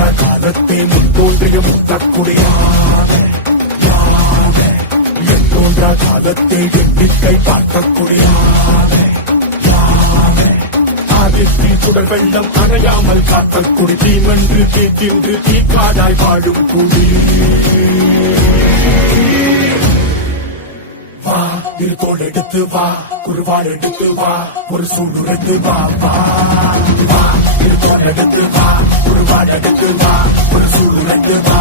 தோன்றா காலத்தை முன் தோன்றிய முத்தக்குடியாக என் தோன்றா காலத்தை எண்ணிக்கை பார்க்கக்கூடியாக ஆதித்தில் சுடர் வெள்ளம் அணையாமல் காத்த குடி தீமென்று தீத்தின்று தீக்காடாய் வாழும் குடி வா இருக்கோள் எடுத்து வா குருவாள் எடுத்து வா ஒரு சூடு எடுத்து வா வா வா இருக்கோள் எடுத்து வா குருவாள் எடுத்து வா ஒரு சூடு எடுத்து வா